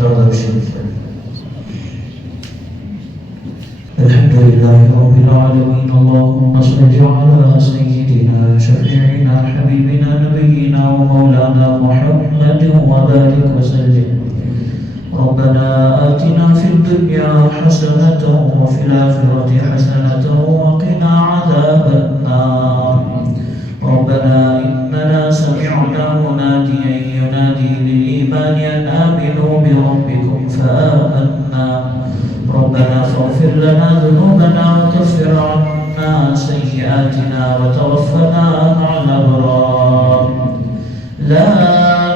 درود شریف الحمد لله رب العالمين اللهم صل على سيدنا شفيعنا حبيبنا نبينا ومولانا محمد وبارك وسلم ربنا آتنا في الدنيا حسنة وفي الآخرة حسنة وقنا عذاب النار ربنا إننا سمعنا مناديا ينادي للإيمان أن آمنوا بربكم فآمنا ربنا فاغفر لنا ذنوبنا وكفر عنا سيئاتنا وتوفنا مع الأبرار لا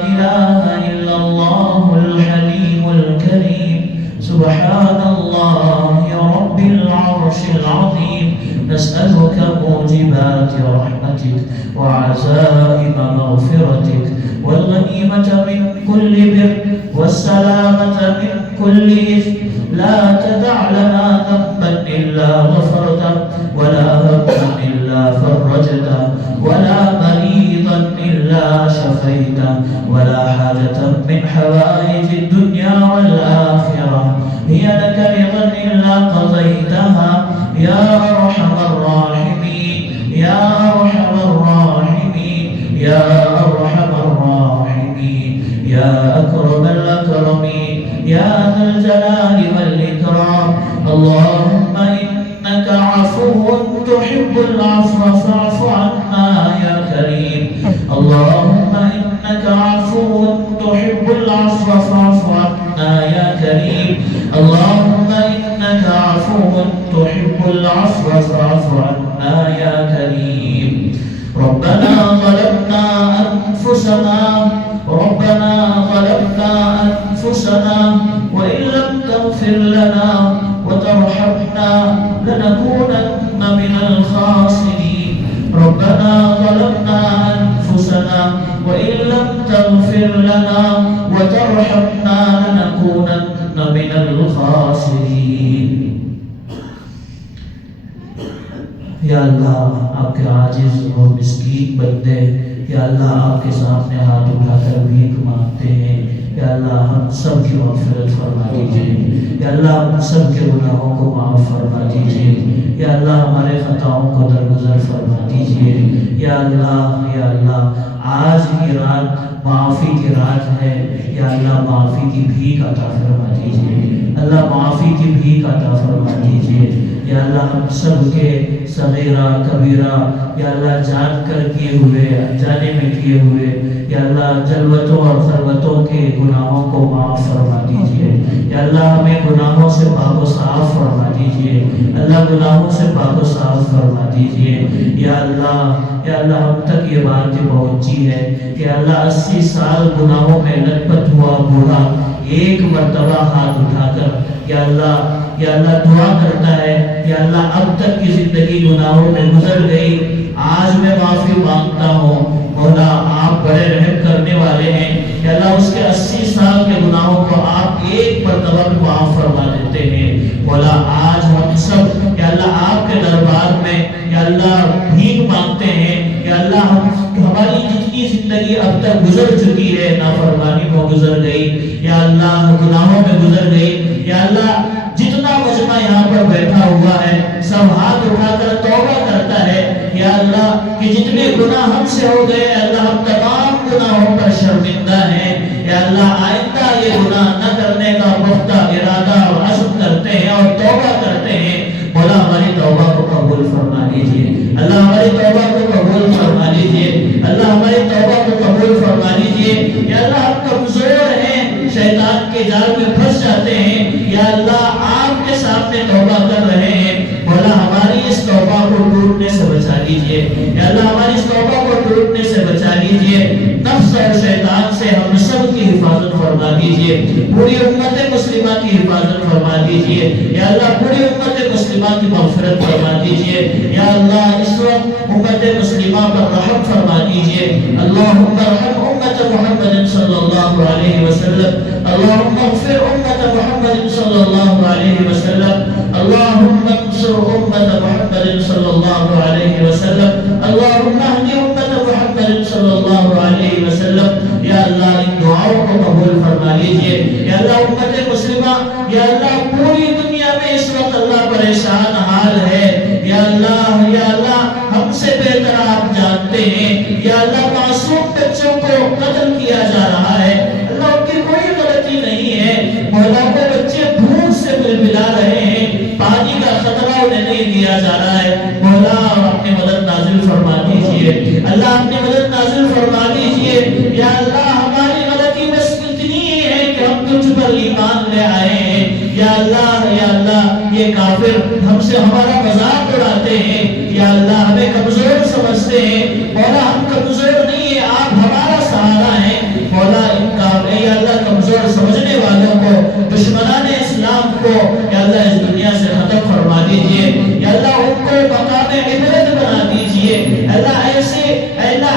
إله إلا الله الحليم الكريم سبحان الله رب العرش العظيم نسألك موجبات رحمتك وعزائم مغفرتك والغنيمة من كل بر والسلامة من كل إثم لا تدع لنا ذنبا إلا غفرته ولا هما إلا فرجته ولا مريضا إلا شفيته ولا حاجة من حوائج الدنيا والآخرة هي لك رضا إلا قضيتها يا أرحم الراحمين يا أرحم الراحمين يا أرحم الراحمين يا أكرم الأكرمين يا ذا الجلال والإكرام اللهم إنك عفو تحب العفو فاعف عنا يا كريم اللهم إنك عفو تحب العفو فاعف عنا يا كريم اللهم إنك عفو تحب العفو فاعف عنا يا كريم ربنا ظلمنا أنفسنا ربنا ظلمنا أنفسنا وإن لم تغفر لنا وترحمنا لنكونن من الخاسرين ربنا ظلمنا أنفسنا وإن لم تغفر لنا وترحمنا لنكونن من الخاسرين یا اللہ آپ کے عاجز اور مسکین بندے یا اللہ آپ کے سامنے ہاتھ اٹھا کر بھیک مانگتے ہیں یا اللہ ہم سب کی مغفرت فرما دیجئے یا اللہ ہم سب کے گناہوں کو معاف فرما دیجئے یا اللہ ہمارے خطاؤں کو درگزر فرما دیجئے یا اللہ آج کی رات معافی کی رات ہے یا اللہ معافی کی بھیک عطا فرما دیجئے اللہ معافی کی بھیک عطا فرما دیجئے یا اللہ ہم سب کے صغیرہ کبیرہ یا اللہ جان کر کیے ہوئے انجانے میں کیے ہوئے یا اللہ جلوتوں اور خلوتوں کے گناہوں کو معاف فرما دیجئے یا اللہ ہمیں گناہوں سے پاک و صاف فرما دیجئے اللہ گناہوں سے پاک و صاف فرما دیجئے یا اللہ ہم تک یہ بات پہنچی ہے کہ اللہ 80 سال گناہوں میں لت پت ہوا بوڑھا ایک مرتبہ ہاتھ اٹھا کر یا اللہ دعا کرتا ہے کہ اللہ اب تک کی زندگی گناہوں میں گزر گئی آج میں معافی مانگتا ہوں مولا آپ بڑے رحم کرنے والے ہیں کہ اللہ اس کے 80 سال کے گناہوں کو آپ ایک مرتبہ میں معاف فرما دیتے ہیں مولا آج ہم سب کہ اللہ آپ کے دربار میں یا اللہ بھیک مانگتے ہیں کہ اللہ ہماری جتنی زندگی اب تک گزر چکی ہے نافرمانی میں گزر گئی یا اللہ گناہوں میں گزر گئی یا اللہ جتنا مجمع یہاں پر بیٹھا ہوا ہے سب ہاتھ اٹھا کر توبہ کرتا ہے یا اللہ کہ جتنے گناہ ہم سے ہو گئے اللہ ہم تمام گناہوں پر شرمندہ ہیں یا اللہ آئندہ یہ گناہ نہ کرنے کا پختہ ارادہ اور عزم کرتے ہیں اور توبہ کرتے ہیں مولا ہماری توبہ کو قبول فرما لیجئے اللہ ہماری توبہ کو قبول فرما لیجئے اللہ ہماری توبہ کو قبول فرما لیجئے یا اللہ ہم کمزور ہیں شیطان کے جال میں پھنس جاتے ہیں یا اللہ آپ کے سامنے توبہ کر رہے ہیں مولا ہماری اس توبہ کو ٹوٹنے سے بچا لیجئے یا اللہ ہماری اس توبہ کو ٹوٹنے سے بچا لیجئے نفس اور شیطان سے ہم سب کی حفاظت فرما دیجئے پوری امت مسلمہ کی حفاظت فرما دیجئے یا اللہ پوری امت مسلمہ کی مغفرت فرما دیجئے یا اللہ اس وقت امت مسلمہ پر رحم فرما دیجئے اللہم ارحم امت محمد صلی اللہ علیہ وسلم اللہم اغفر امت محمد صلی اللہ علیہ وسلم اللہم انصر امت محمد صلی اللہ علیہ وسلم اللہم اہدی امت محمد صلی اللہ علیہ وسلم یا اللہ ان دعاؤں کو قبول فرما لیجئے یا اللہ بچوں کو قتل کیا جا رہا ہے، اللہ ان کی کوئی غلطی نہیں ہے، مولا وہ بچے بھوک سے بلبلا رہے ہیں، پانی کا خطرہ انہیں نہیں دیا جا رہا ہے، مولا اپنی مدد نازل فرما دیجئے، اللہ اپنی مدد نازل فرما دیجئے، یا اللہ ہماری غلطی بس اتنی ہے کہ ہم تجھ پر ایمان لے آئے ہیں، یا اللہ یہ کافر ہم سے ہمارا مذاق اڑاتے ہیں، یا اللہ ہمیں کمزور سمجھتے ہیں، مولا ہم کمزور نہیں ہیں، آپ ہمارا سہارا ہیں، مولا یا اللہ کمزور سمجھنے والوں کو، دشمنان اسلام کو یا اللہ اس دنیا سے ختم فرما دیجئے، یا اللہ ان کو مقام عبرت بنا دیجئے، اللہ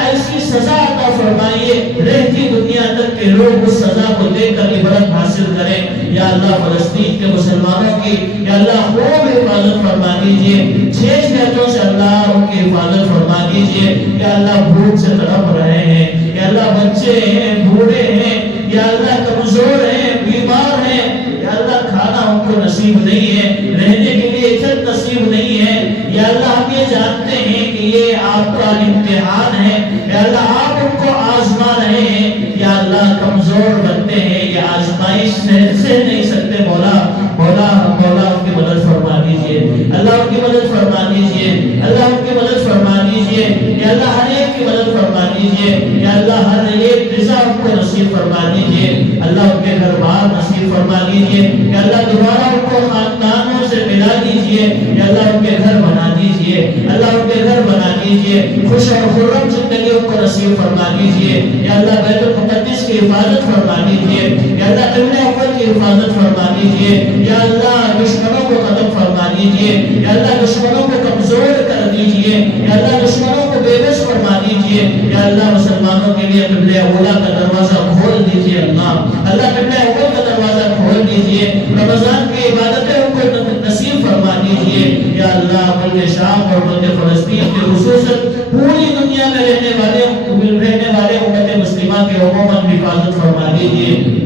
ایسی سزا عطا فرمائیے رہتی دنیا تک کے لوگ اس سزا کو دیکھ کر عبرت حاصل کریں، یا اللہ فلسطین کے مسلمانوں کی یا اللہ خوب حفاظت فرما دیجئے، 6 جہتوں سے اللہ ان کی حفاظت فرما دیجئے، یا اللہ بھوک سے تڑپ رہے ہیں، یا اللہ بچے ہیں، بوڑھے ہیں، یا اللہ کمزور ہیں، بیمار ہیں، یا اللہ کھانا ان کو نصیب نہیں ہے، رہنے کے لیے عزت نصیب نہیں ہے، یا اللہ ہم یہ جانتے ہیں کہ یہ آپ کا امتحان ہے، یا اللہ آپ ان کو آزما رہے ہیں، یا اللہ کمزور بنتے ہیں، یہ آزمائش سے نہیں سکتے، مولا ان کی مدد فرما دیجئے، اللہ ان کی مدد فرما دیجئے، اللہ ان کی مدد فرما دیجئے، یا اللہ ہر ایک کی مدد فرما دیجئے، یا اللہ ہر ایک رضا ان کو نصیب فرما دیجئے، اللہ ان کے گھر بار نصیب فرما دیجئے، یا اللہ دوبارہ ان کو خاندانوں سے ملا دیجئے، یا اللہ ان کے گھر بنا دیجئے، اللہ ان کے گھر بنا دیجئے، خوش اور خرم زندگی ان کو نصیب فرما دیجئے، یا اللہ بیت المقدس کی حفاظت فرما دیجئے، یا اللہ قبلہ اول کی حفاظت فرما دیجئے، یا اللہ دشمنوں کو ختم فرما دیجئے، یا اللہ دشمنوں کو کمزور کر دیجئے، یا اللہ دشمنوں کو بے بس فرما دیجئے، یا اللہ مسلمانوں کے لیے قبلہ اولا کا دروازہ کھول دیجئے، اللہ قبلہ اول کا دروازہ کھول دیجئے، رمضان کی عبادتیں ان کو نصیب فرما دیجئے، یا اللہ ملک شام اور ملک فلسطین کے خصوصاً پوری دنیا میں رہنے والے امت مسلمہ کے عموماً حفاظت فرما دیجئے،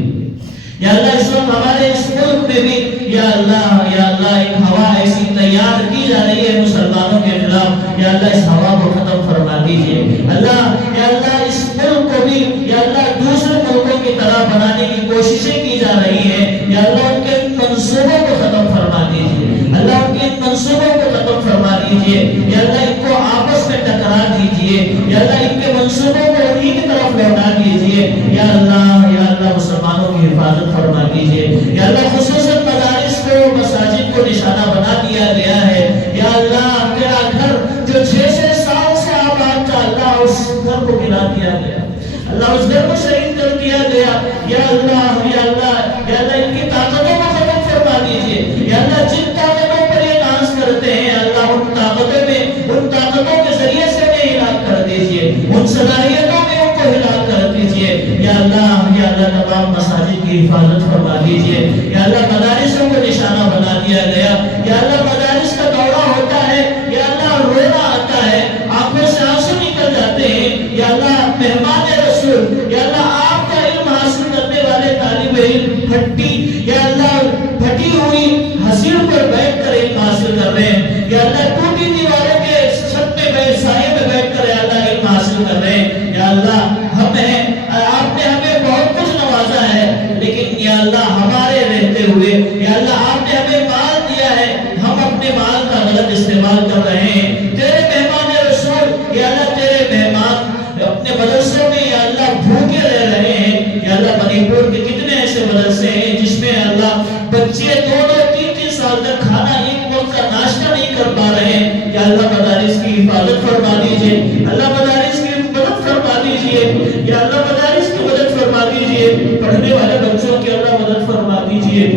یا اللہ اس وقت ہمارے اس ملک میں بھی یا اللہ ایک ہوا ایسی تیار کی جا رہی ہے مسلمانوں کے خلاف، یا اللہ اس ہوا کو ختم فرما دیجئے، یا اللہ اس ملک کو بھی یا اللہ دوسرے ملکوں کی طرح بنانے کی کوششیں کی جا رہی ہیں، یا اللہ ان کے منصوبوں کو ختم فرما دیجئے، اللہ ان کے منصوبوں کو ختم فرما دیجئے، یا اللہ ان کو آپس میں ٹکرا دیجئے، یا اللہ ان کے منصوبوں کو انہی کی طرف لوٹا دیجئے، یا اللہ مسلمانوں کی حفاظت فرما دیجئے، یا اللہ خصوصاً مدارس کو مساجد کو نشانہ بنا دیا گیا ہے، یا اللہ تیرا گھر جو 6 سال سے آباد تھا اللہ اس گھر کو گرا دیا گیا، اللہ اس گھر کو شہید کر دیا گیا، یا اللہ ان کی طاقتوں کو ختم فرما دیجئے، یا اللہ جن طاقتوں پر یہ ناز کرتے ہیں اللہ ان طاقتوں کے ذریعے سے انہیں ہلاک کر دیجئے، ان صلاحیتوں میں ان کو ہلاک کر دیجئے، یا اللہ تمام مساجد کی حفاظت فرما دیجئے، یا اللہ مدارسوں کو نشانہ بنا دیا گیا، یا اللہ مدارس کا دورہ ہوتا ہے، یا اللہ رونا آتا ہے، آنکھوں سے آنسو نکل جاتے ہیں، یا اللہ مہمان رسول، یا اللہ آپ کا علم حاصل کرنے والے طالب علم پھٹی ہوئی حصیر پر بیٹھ کر علم حاصل کر رہے ہیں، یا اللہ ٹوٹی دیواروں کے چھت میں سائے میں بیٹھ کر یا اللہ علم حاصل کر رہے ہیں، یا اللہ آپ نے ہمیں بہت کچھ نوازا ہے، لیکن یا اللہ ہمارے رہتے ہوئے یا اللہ آپ نے ہمیں مال دیا ہے، ہم اپنے مال کا غلط استعمال کر رہے ہیں، تیرے مہمان رسول یا اللہ تیرے مہمان اپنے مدرسوں میں یا اللہ بھوکے رہ رہے ہیں، یا اللہ منی پور کے کتنے ایسے مدرسے ہیں جس میں اللہ بچے 2-3 سال تک کھانا ایک وقت کا ناشتہ نہیں کر پا رہے ہیں، یا اللہ مدارس کی حفاظت فرما دیجئے، اللہ مدارس کی مدد فرما دیجئے، یا اللہ مدارس کی مدد فرما دیجئے، پڑھنے والے بچوں کی اللہ مدد فرما دیجئے،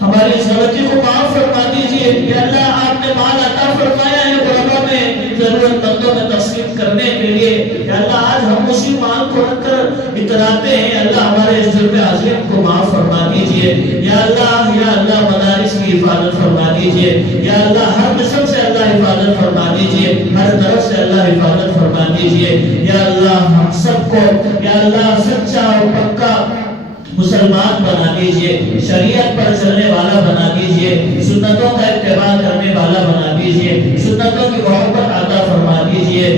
ہماری اس غلطی کو معاف فرما دیجئے، یا اللہ آپ نے مال عطا فرمایا ہے غربا میں ضرورت مندوں میں تقسیم کرنے کے لیے، یا اللہ آج ہم اسی مال کو رکھ کر اتراتے ہیں، اللہ ہمارے اس ظلم عظیم کو معاف فرما دیجئے، یا اللہ مدارس کی حفاظت فرما دیجئے، یا اللہ ہر قسم سے اللہ حفاظت فرما دیجئے، ہر طرف سے اللہ حفاظت فرما دیجئے، یا اللہ ہم سب کو یا اللہ سچا اور پکا مسلمان بنا دیجئے، شریعت پر چلنے والا بنا دیجئے، سنتوں کا اتباع کرنے والا بنا دیجئے، سنتوں کی محبت عطا فرما دیجئے،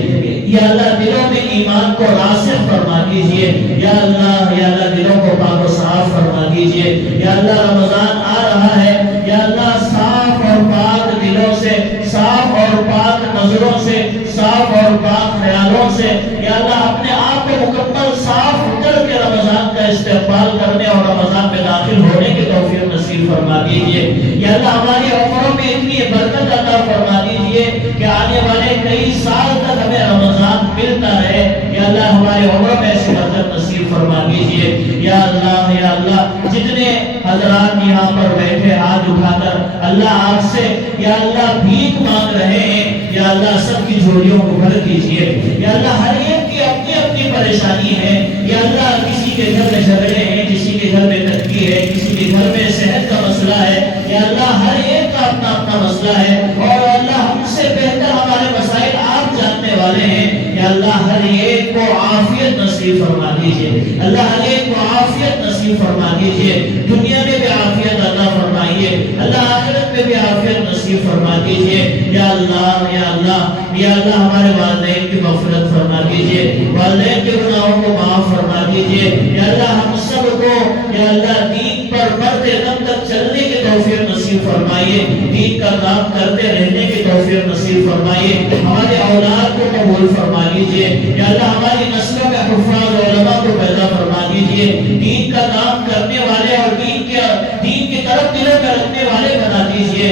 یا اللہ دلوں میں ایمان کو راسخ فرما دیجئے، یا اللہ دلوں کو پاک و صاف فرما دیجئے، یا اللہ رمضان آ رہا ہے، یا اللہ صاف اور پاک دلوں سے، صاف اور پاک نظروں سے، صاف اور پاک خیالوں سے، یا اللہ اپنے آپ کو مکمل صاف کر کے رمضان کا استقبال کرنے اور رمضان میں داخل ہونے کی توفیق نصیب فرما دیجئے، یا اللہ ہماری عمروں میں اتنی برکت عطا فرما دیجئے کہ آنے والے کئی سال تک ہمیں رمضان ملتا ہے، یا اللہ ہماری عمروں میں ایسی برکت نصیب فرما دیجئے، یا اللہ جتنے حضرات یہاں پر بیٹھے ہاتھ اٹھا کر اللہ آپ سے یا اللہ بھیک مانگ رہے ہیں، یا اللہ سب کی جھولیوں کو بھر دیجئے، یا اللہ ہر ایک کی اپنی اپنی پریشانی ہے، یا اللہ کسی کے گھر میں جھگڑے ہیں، کسی کے گھر میں تنگی ہے، کسی کے گھر میں صحت کا مسئلہ ہے، یا اللہ ہر ایک کا اپنا اپنا مسئلہ ہے، اور اللہ ہم سے بہتر ہمارے مسائل آپ جاننے والے ہیں، یا اللہ ہر ایک کو عافیت نصیب فرما دیجئے، اللہ ہر ایک کو عافیت نصیب فرما دیجئے، دنیا میں بھی عافیت عطا فرمائیے، اللہ آخرت میں بھی عافیت نصیب فرما دیجئے، یا اللہ ہمارے والدین کی مغفرت فرما دیجئے، والدین کے گناہوں کو معاف فرما دیجئے، یا اللہ ہم سب کو یا اللہ دین پر مرتے دم تک چلنے کی توفیق نصیب فرمائیے، دین کا کام کرتے رہنے کی توفیق نصیب فرمائیے، ہمارے اولاد کو قبول فرما لیجئے، یا اللہ ہماری نسلوں میں حفاظ علماء کو پیدا فرما دیجئے، دین کا کام کرنے والے اور دین کی طرف دلوں میں رکھنے والے بنا دیجئے،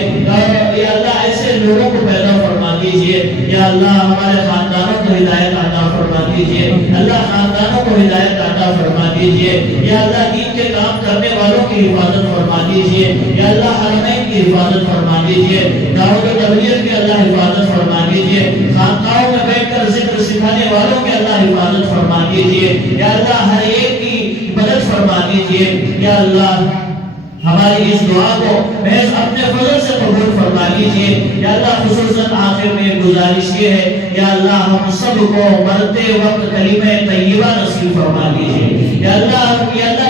یا اللہ ایسے لوگوں کو پیدا فرما دیجئے، یا اللہ ہمارے خاندانوں کو ہدایت عطا فرما دیجئے، اللہ خاندانوں کو ہدایت عطا فرما دیجئے، یا اللہ دین کے کام کرنے والوں کی حفاظت فرما دیجئے، یا اللہ حرمین کی حفاظت فرما دیجئے، دعوت و تبلیغ کی اللہ حفاظت فرما دیجئے، خانقاہوں میں بیٹھ کر ذکر سکھانے والوں کی اللہ حفاظت فرما دیجئے، یا اللہ ہر ایک کی مدد فرما دیجئے، یا اللہ ہماری اس دعا کو محض اپنے فضل سے قبول فرما لیجئے، یا اللہ خصوصاً آخر میں گزارش یہ ہے، یا اللہ ہم سب کو مرتے وقت کلمہ طیبہ نصیب فرما لیجئے، یا اللہ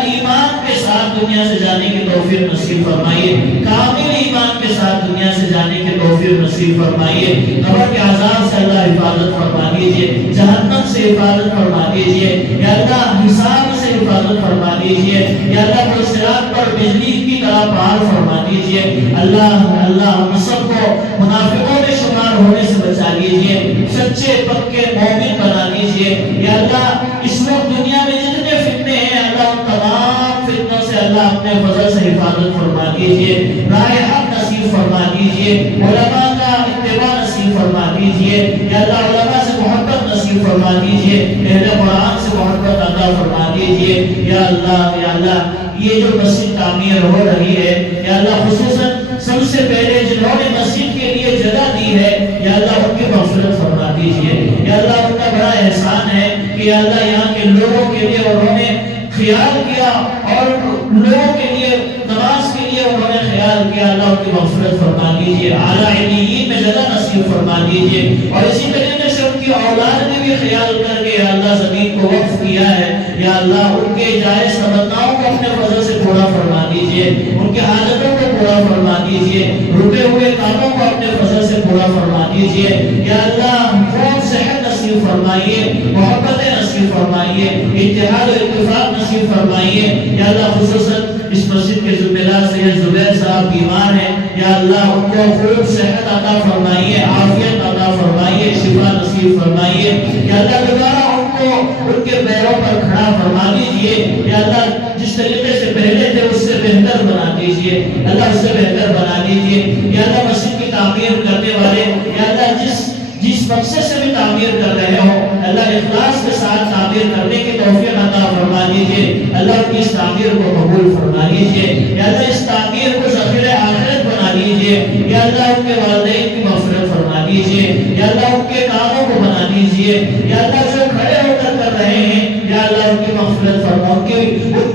ایمان کے ساتھ دنیا سے جانے کی توفیق نصیب فرمائیے، کامل ایمان کے ساتھ دنیا سے جانے کی توفیق نصیب فرمائیے، قبر کے عذاب سے اللہ حفاظت فرما دیجئے، جہنم سے حفاظت فرما دیجئے، یا اللہ حساب سے حفاظت فرما دیجئے، یا اللہ صراط پر بجلی کی طرح پار فرما دیجئے، اللہ ہم سب کو منافقوں میں شمار ہونے سے بچا لیجئے، سچے پکے مومن بنا دیجئے، یا اللہ اس وقت دنیا میں جتنے فتنے ہیں اللہ ان تمام فتنوں سے اللہ اپنے فضل سے حفاظت فرما دیجئے، راہ حق نصیب فرما دیجئے، علماء کا اتباع نصیب فرما دیجئے، یا اللہ علماء سے محبت نصیب فرما دیجئے، اہل قرآن سے محبت عطا فرما دیجئے، یا اللہ یہ جو مسجد تعمیر ہو رہی ہے، یا اللہ خصوصاً سب سے پہلے جنہوں نے مسجد کے لیے جگہ دی ہے، یا اللہ ان کی مغفرت فرما دیجئے، یا اللہ ان کا بڑا احسان ہے کہ یا اللہ یہاں کے لوگوں کے لیے انہوں نے خیال کیا اور لوگوں کے لیے نماز کے لیے انہوں نے خیال کیا، اللہ ان کی مغفرت فرما دیجئے، اعلیٰ علیین میں جگہ نصیب فرما دیجئے، اور اسی طریقے سے ان کی اولاد نے بھی خیال کر کے یا اللہ زمین کو وقف کیا ہے، یا اللہ ان کے جائز تمناؤں کو اپنے فضل سے پورا فرما دیجئے، ان کے حاجتوں کو پورا فرما دیجئے، رکے ہوئے کاموں کو اپنے فضل سے پورا فرما دیجئے، یا اللہ خوب صحت نصیب فرمائیے، محبت نصیب فرمائیے، اتحاد و اتفاق نصیب فرمائیے، یا اللہ خصوصاً اس مسجد کے ذمہ دار سید زبیر صاحب بیمار ہیں، یا اللہ ان کو خوب صحت عطا فرمائیے، عافیت عطا فرمائیے، شفا نصیب فرمائیے، یا اللہ دوبارہ ان کو ان کے پیروں پر کھڑا فرما دیجئے، یا اللہ جس طریقے سے پہلے تھے اس سے بہتر بنا دیجئے، اللہ اس سے بہتر بنا دیجئے، یا اللہ مسجد کی تعمیر کرنے والے یا اللہ جس مقصد سے بھی تعمیر کر رہے ہو اللہ اخلاص کے ساتھ تعمیر کرنے کی توفیق عطا فرما دیجئے، اللہ کی اس تعمیر کو قبول فرما لیجئے، یا اللہ اس تعمیر کو ذخیرہ آخرت بنا لیجئے، یا اللہ ان کے والدین کی مغفرت فرما دیجئے، یا اللہ ان کے کاموں کو بنا دیجئے، یا اللہ جو کھڑے ہو کر رہے ہیں یا اللہ ان کی مغفرت فرما، ان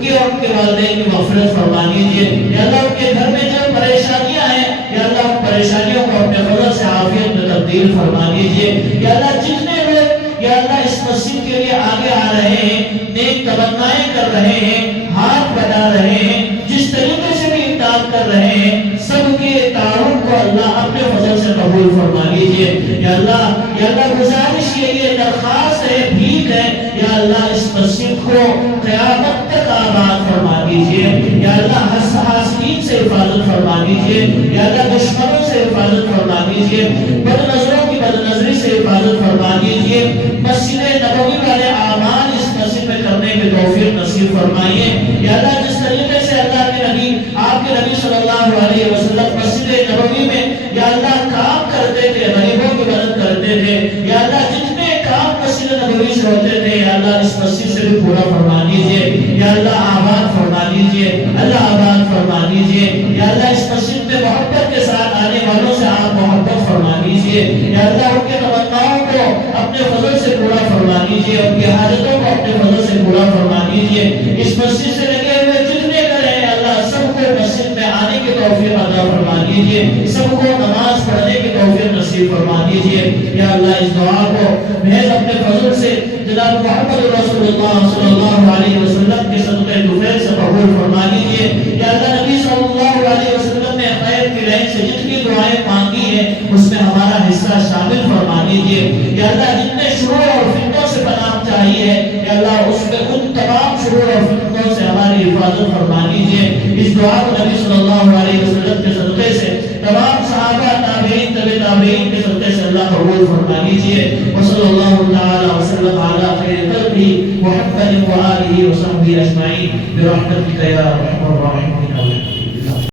کی اور ان کے والدین کی مغفرت فرما دیجئے، یا اللہ ان کے گھر میں جو پریشانیاں ہیں یا اللہ ان پریشانیوں کو اپنے فضل سے عافیت میں تبدیل فرما دیجئے، یا اللہ جتنے لوگ یا اللہ اس مسجد کے لیے آگے آ رہے ہیں، نیک تمنائیں کر رہے ہیں، ہاتھ بڑھا دیجئے یا اللہ حاسدین سے حفاظت فرما دیجئے یا اللہ دشمنوں سے حفاظت فرما دیجئے بد نظروں کی بد نظری سے حفاظت فرما دیجئے مسجد نبوی والے اعمال اس مسجد میں کرنے کے توفیق نصیب فرمائیے یا اللہ جس طریقے سے اللہ کے نبی آپ کے نبی صلی اللہ علیہ وسلم مسجد نبوی میں یا اللہ کام کرتے تھے غریبوں کی مدد کرتے تھے یا اللہ جتنے کام مسجد نبوی سے ہوتے تھے یا اللہ اس مسجد سے بھی پورا فرما دیجئے یا اللہ آباد فرما دیجئے اللہ آباد فرما دیجئے یا اللہ اس مسجد میں محبت کے ساتھ آنے والوں سے آپ محبت فرما دیجئے یا اللہ ان کے تمناؤں کو اپنے فضل سے پورا فرما دیجئے ان کی حاجتوں کو اپنے فضل سے پورا فرما دیجئے اس مسجد سے لگے ہوئے جتنے کرے اللہ سب کو مسجد میں آنے کی توفیق عطا فرما دیجئے سب کو نماز پڑھنے کی توفیق نصیب فرما دیجئے یا اللہ اس دعا کو محض اپنے فضل سے جناب محمد رسول اللہ صلی اللہ علیہ وسلم کے صدقے طفیل سے قبول فرما دیجئے یا اللہ نبی صلی اللہ علیہ وسلم نے خیر کی لائن سے جتنی دعائیں مانگی ہیں اس میں ہمارا حصہ شامل فرما دیجئے یا اللہ جتنے شرور اور فتنوں سے پناہ چاہیے یا اللہ اس میں ان تمام شرور اور فتنوں سے ہماری حفاظت فرما دیجئے اس دعا کو نبی صلی اللہ علیہ وسلم کے صدقے سے تمام صحابہ تابعین تابعین کے صدقے سے اللہ قبول فرما لیجئے وصلی اللہ تعالی وسلم علی خیر خلقہ محمد و آلہ و صحبہ اجمعین برحمتک یا ارحم الراحمین.